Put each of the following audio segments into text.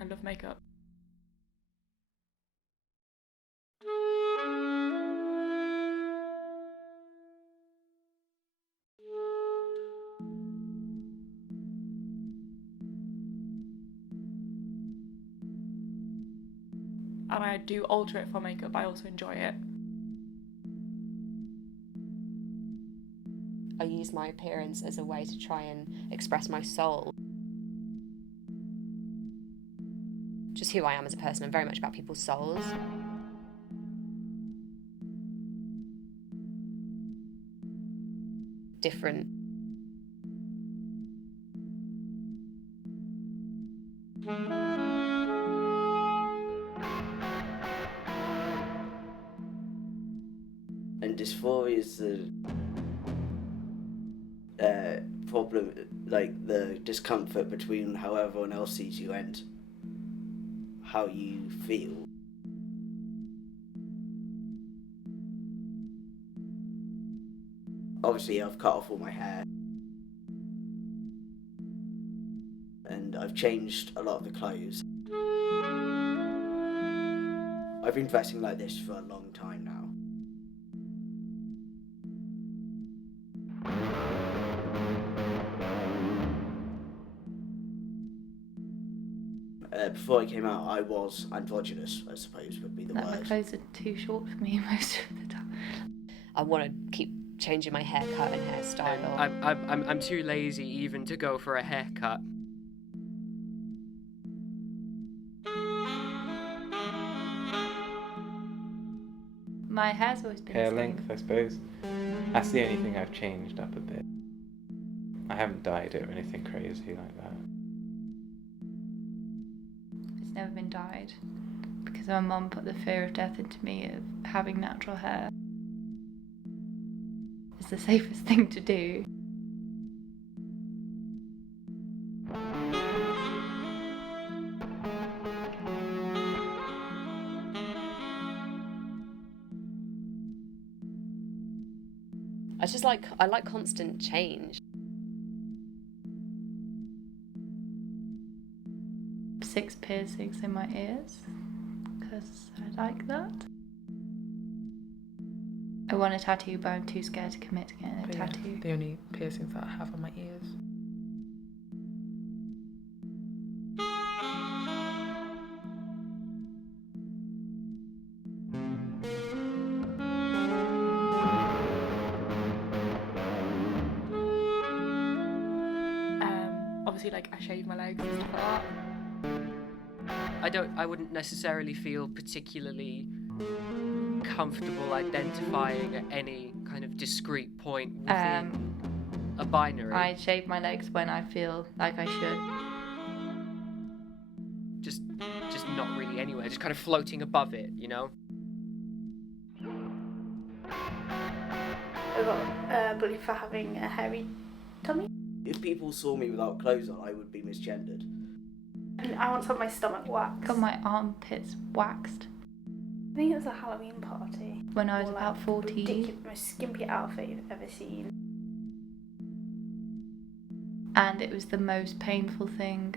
I love makeup. And I do alter it for makeup, I also enjoy it. I use my appearance as a way to try and express my soul. Just who I am as a person. I'm very much about people's souls. Different. And dysphoria is the problem, like the discomfort between how everyone else sees you and how you feel. Obviously, I've cut off all my hair. And I've changed a lot of the clothes. I've been dressing like this for a long time now. Before I came out, I was androgynous, I suppose would be the word. My clothes are too short for me most of the time. I want to keep changing my haircut and hairstyle. I'm too lazy even to go for a haircut. My hair's always been Hair the same. length, I suppose. That's the only thing I've changed up a bit. I haven't dyed it or anything crazy like that. It's never been dyed because my mum put the fear of death into me of having natural hair. It's the safest thing to do. I like constant change. 6 piercings in my ears because I like that. I want a tattoo, but I'm too scared to commit to getting a tattoo. Yeah, the only piercings that I have are my ears. Obviously, like, I shave my legs and stuff like that. I wouldn't necessarily feel particularly comfortable identifying at any kind of discrete point within a binary. I shave my legs when I feel like I should. Just not really anywhere, just kind of floating above it, you know? I got bullied for having a hairy tummy. If people saw me without clothes on, I would be misgendered. And I once had my stomach waxed. Got my armpits waxed I think it was a Halloween party. when I was Or, about 14. The most skimpy outfit you've ever seen. And it was the most painful thing.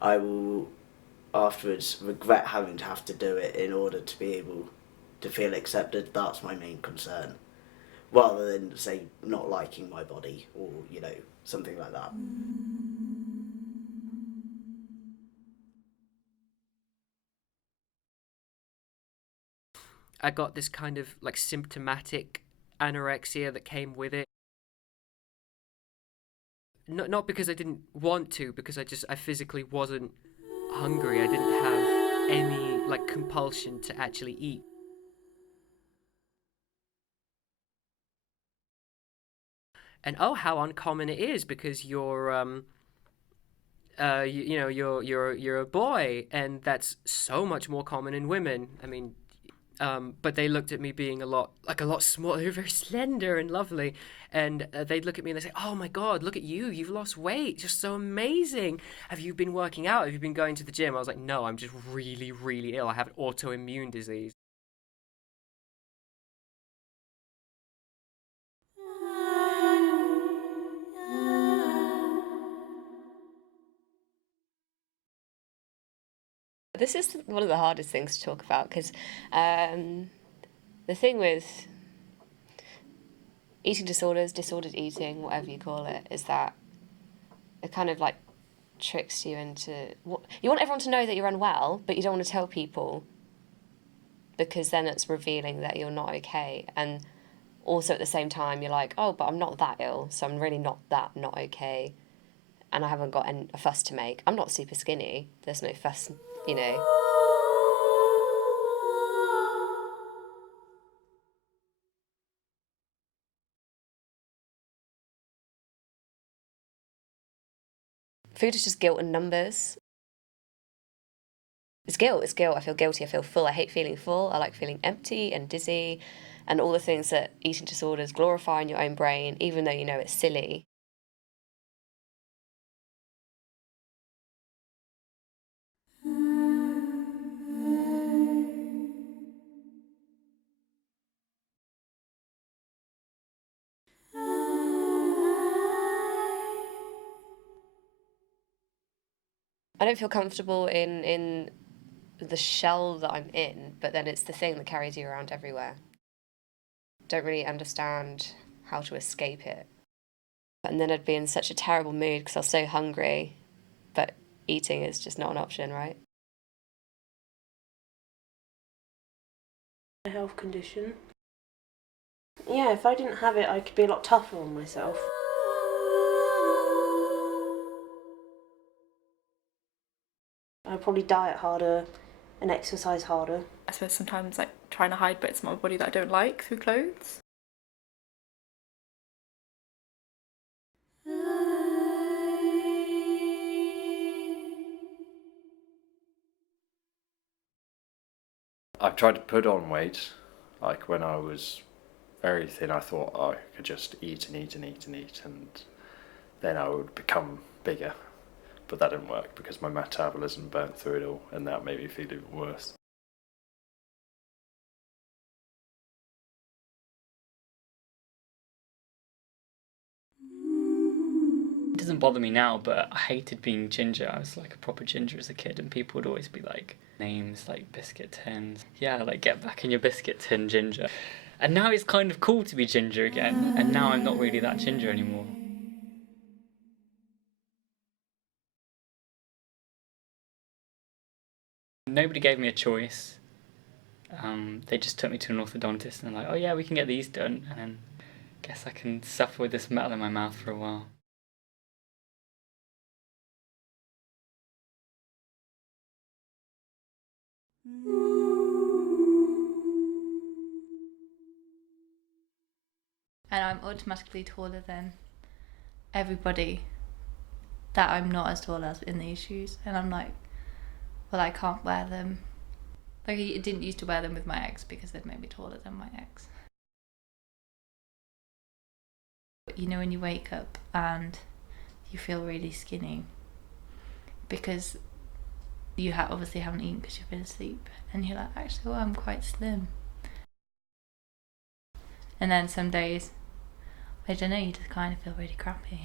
I will afterwards regret having to have to do it in order to be able to feel accepted. That's my main concern. Rather than, say, not liking my body or, something like that. I got this kind of like symptomatic anorexia that came with it. Not because I didn't want to, because I physically wasn't hungry. I didn't have any like compulsion to actually eat. And oh, how uncommon it is, because you're you're a boy, and that's so much more common in women. I mean, but they looked at me being a lot smaller. They're very slender and lovely, and they'd look at me and they say, "Oh my God, look at you! You've lost weight. You're so amazing. Have you been working out? Have you been going to the gym?" I was like, "No, I'm just really, really ill. I have an autoimmune disease." This is one of the hardest things to talk about, because the thing with eating disorders, disordered eating, whatever you call it, is that it kind of like tricks you into what you want everyone to know, that you're unwell, but you don't want to tell people, because then it's revealing that you're not okay. And also at the same time, you're like, oh, but I'm not that ill, so I'm really not okay. And I haven't got a fuss to make. I'm not super skinny. There's no fuss, you know. Food is just guilt and numbers. It's guilt. I feel guilty. I feel full. I hate feeling full. I like feeling empty and dizzy, and all the things that eating disorders glorify in your own brain, even though you know it's silly. I don't feel comfortable in the shell that I'm in, but then it's the thing that carries you around everywhere. Don't really understand how to escape it. And then I'd be in such a terrible mood because I was so hungry, but eating is just not an option, right? A health condition. Yeah, if I didn't have it, I could be a lot tougher on myself. I'd probably diet harder and exercise harder. I suppose sometimes like trying to hide bits of my body that I don't like through clothes. I've tried to put on weight. Like when I was very thin, I thought I could just eat and eat and eat and eat, and then I would become bigger. But that didn't work because my metabolism burnt through it all, and that made me feel even worse. Does doesn't bother me now, but I hated being ginger. I was like a proper ginger as a kid, and people would always be like, names like biscuit tins. Yeah, like get back in your biscuit tin, ginger. And now it's kind of cool to be ginger again, and now I'm not really that ginger anymore. Nobody gave me a choice. They just took me to an orthodontist and like, oh yeah, we can get these done, and then guess I can suffer with this metal in my mouth for a while. And I'm automatically taller than everybody that I'm not as tall as in these shoes. And I'm like, well, I can't wear them. Like, I didn't used to wear them with my ex because they'd made me taller than my ex. You know, when you wake up and you feel really skinny because you obviously haven't eaten because you've been asleep, and you're like, actually, well, I'm quite slim. And then some days, I don't know, you just kind of feel really crappy.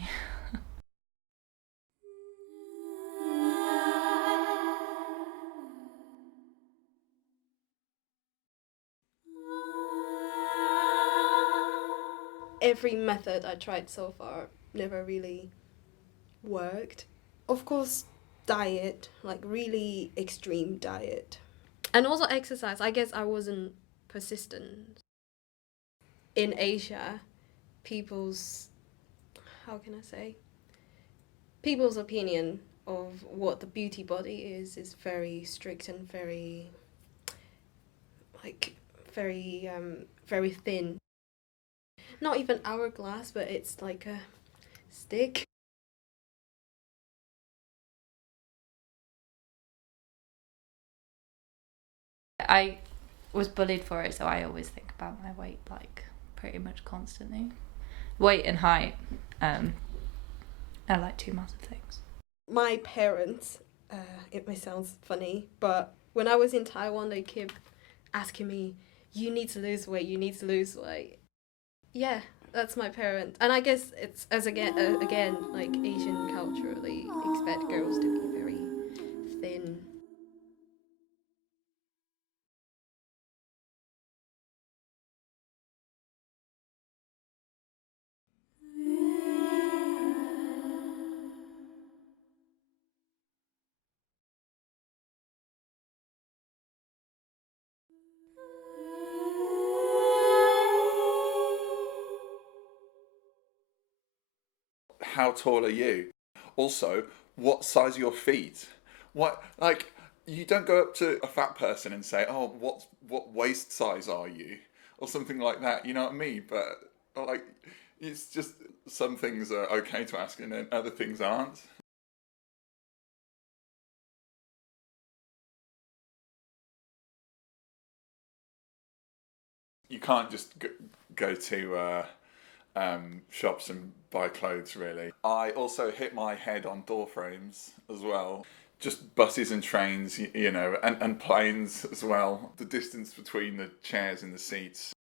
Every method I tried so far never really worked. Of course, diet, like really extreme diet. And also exercise. I guess I wasn't persistent. In Asia, people's, how can I say? People's opinion of what the beauty body is very strict and very, like, very thin. Not even hourglass, but it's like a stick. I was bullied for it, so I always think about my weight, like, pretty much constantly. Weight and height are like two massive things. My parents, it may sound funny, but when I was in Taiwan, they kept asking me, you need to lose weight, you need to lose weight. Yeah, that's my parents. And I guess it's, as again, like Asian culturally expect girls to be very thin. How tall are you? Also, what size are your feet? What, like, you don't go up to a fat person and say, "Oh, what waist size are you?" or something like that. You know what I mean? But like, it's just some things are okay to ask, and then other things aren't. You can't just go to shops and buy clothes, really. I also hit my head on door frames as well. Just buses and trains, you know, and planes as well. The distance between the chairs and the seats.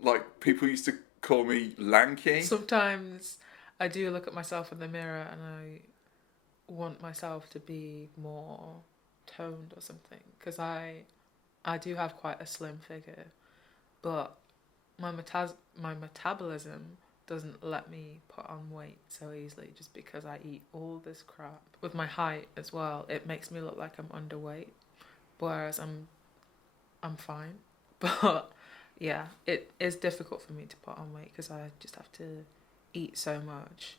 Like, people used to call me lanky. Sometimes I do look at myself in the mirror and I want myself to be more toned or something, because I do have quite a slim figure, but my metabolism doesn't let me put on weight so easily just because I eat all this crap. With my height as well, it makes me look like I'm underweight, whereas I'm fine. But yeah, it is difficult for me to put on weight because I just have to eat so much.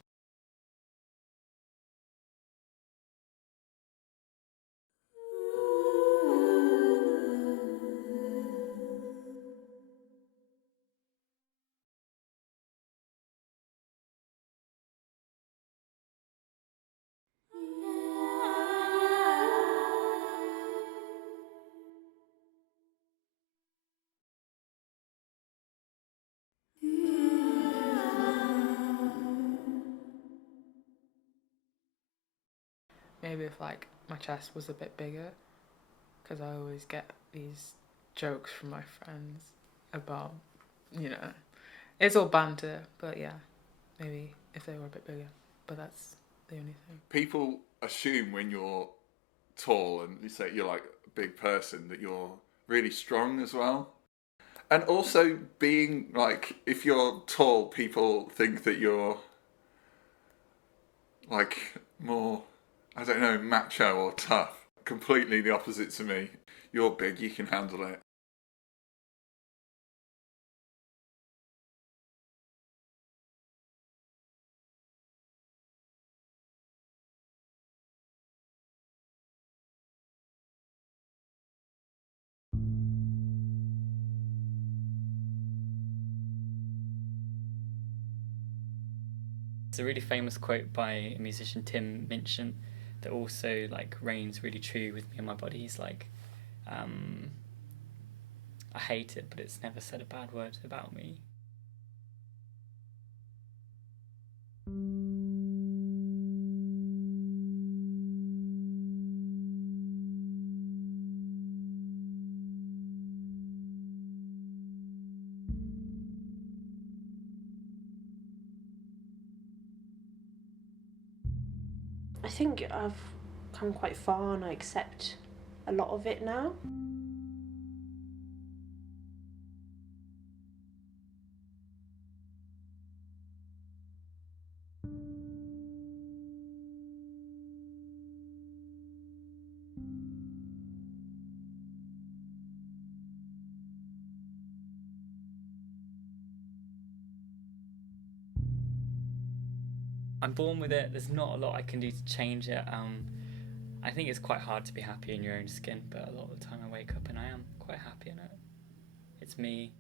Maybe if like my chest was a bit bigger, because I always get these jokes from my friends about, it's all banter, but yeah, maybe if they were a bit bigger, but that's the only thing. People assume when you're tall and you say you're like a big person that you're really strong as well. And also being like, if you're tall, people think that you're like more, I don't know, macho or tough. Completely the opposite to me. You're big, you can handle it. It's a really famous quote by musician Tim Minchin that also like reigns really true with me and my body. He's like, I hate it, but it's never said a bad word about me. I think I've come quite far and I accept a lot of it now. I'm born with it. There's not a lot I can do to change it. I think it's quite hard to be happy in your own skin, but a lot of the time I wake up and I am quite happy in it. It's me.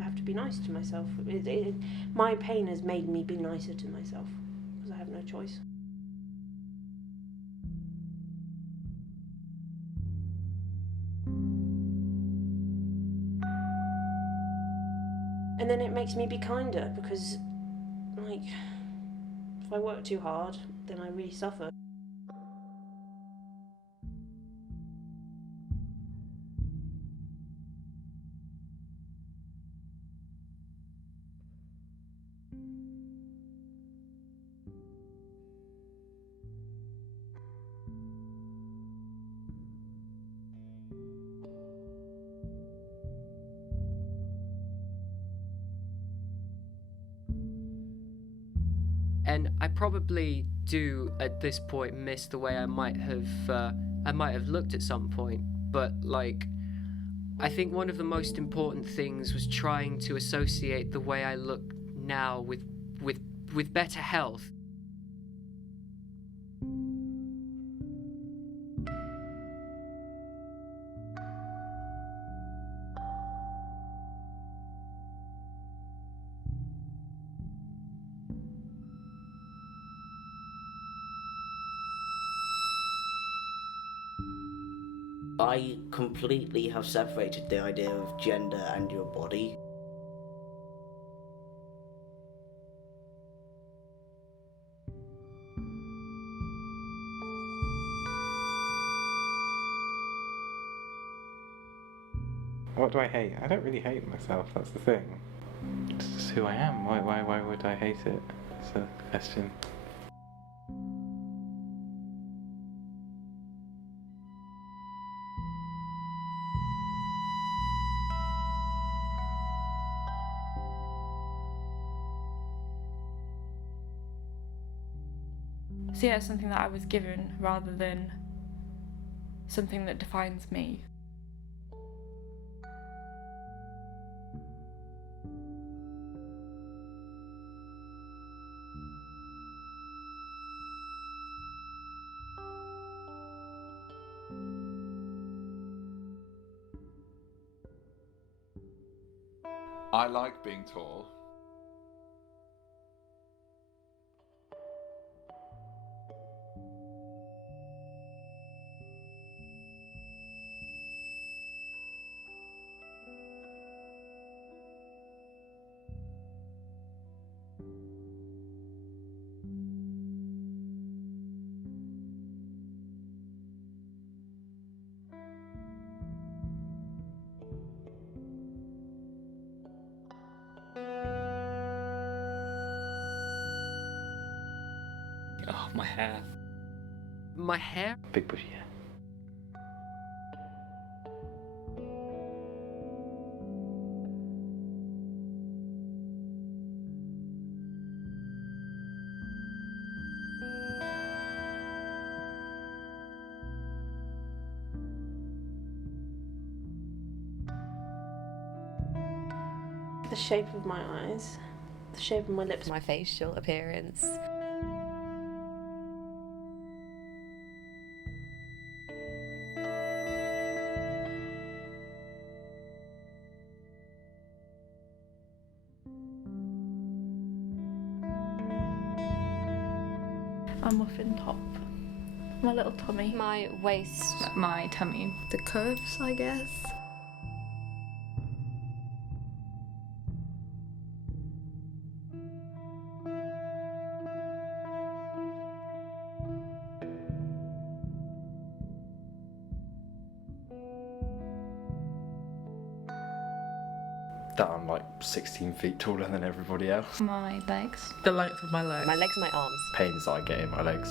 I have to be nice to myself. My pain has made me be nicer to myself because I have no choice. And then it makes me be kinder because, like, if I work too hard, then I really suffer. And I probably do at this point miss the way I might have looked at some point, but like I think one of the most important things was trying to associate the way I look now with better health. I completely have separated the idea of gender and your body. What do I hate? I don't really hate myself, that's the thing. It's just who I am. Why would I hate it? It's a question. See it as something that I was given rather than something that defines me. I like being tall. Oh, my hair. My hair? Big bushy hair. The shape of my eyes, the shape of my lips, My facial appearance. My muffin top. My little tummy. My waist. My tummy. The curves, I guess. That I'm like 16 feet taller than everybody else. My legs. The length of my legs. My legs and my arms. Pains that I get in my legs.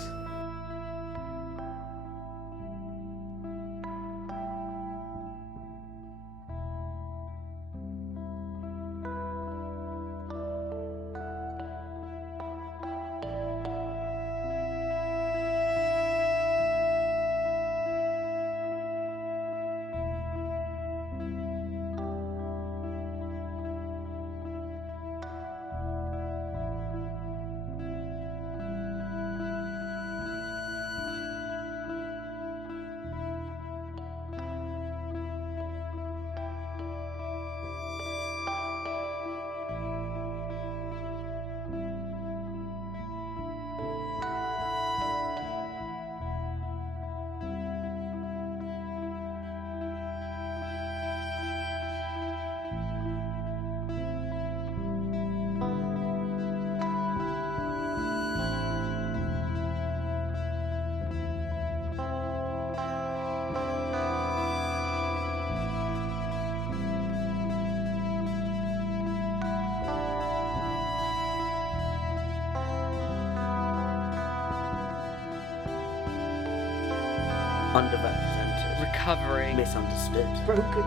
Underrepresented. Recovering. Misunderstood. broken,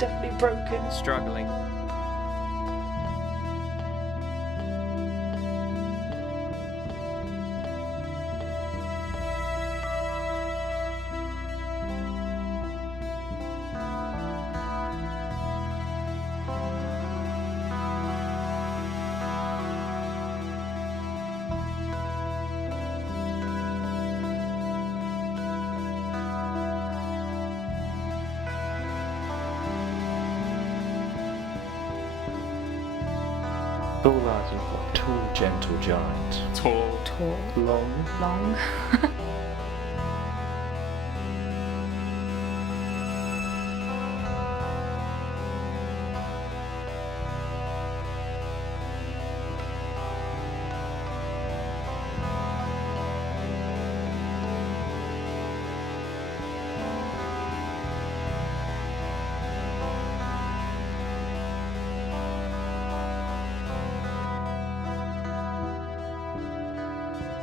definitely broken. Struggling. Tall, large, and what? Tall, gentle giant. Tall. Tall. Long. Long.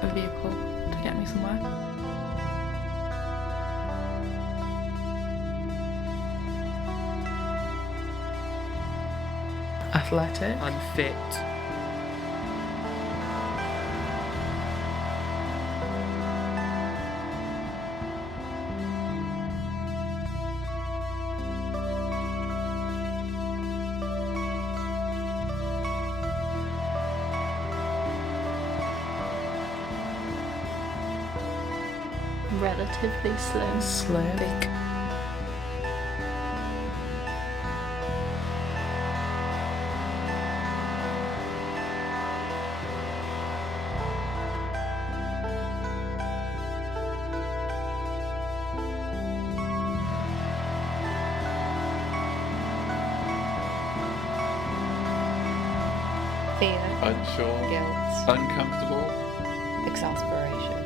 A vehicle to get me somewhere. Athletic. Unfit. Relatively slim. Slim. Big. Fear. Unsure. Guilt. Uncomfortable. Exasperation.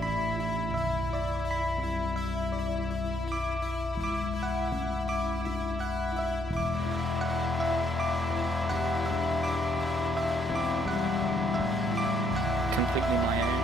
Completely my own.